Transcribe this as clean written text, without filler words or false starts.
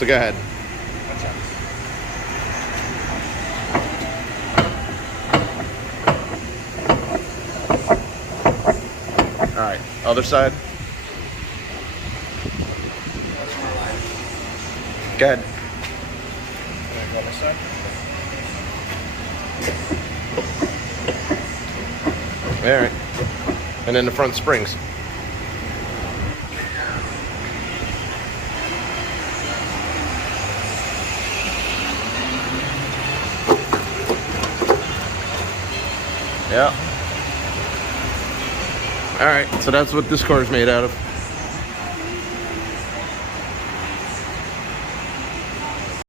So go ahead. All right, other side. Go ahead. Go this side. All right. And then the front springs. Yeah. All right, so that's what this car is made out of.